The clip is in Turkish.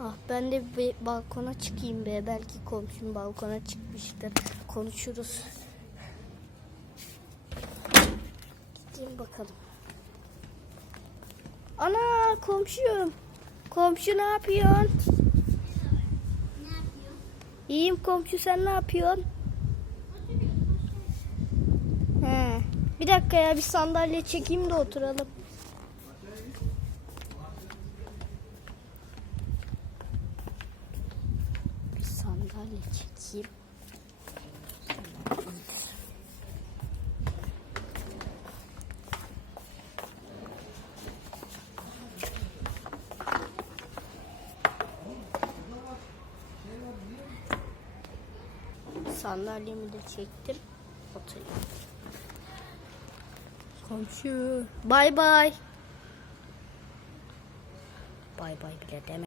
Ah ben de bir balkona çıkayım be. Belki komşum balkona çıkmıştır. Konuşuruz. Gideyim bakalım. Ana komşum. Komşu ne yapıyorsun? Ne yapıyor? İyiyim komşu sen ne yapıyorsun? He. Bir dakika ya bir sandalye çekeyim de oturalım. Bir sandalye çekeyim. Sandalyemi de çektim. Oturayım. Komşu. Bay bay. Bay bay bile deme.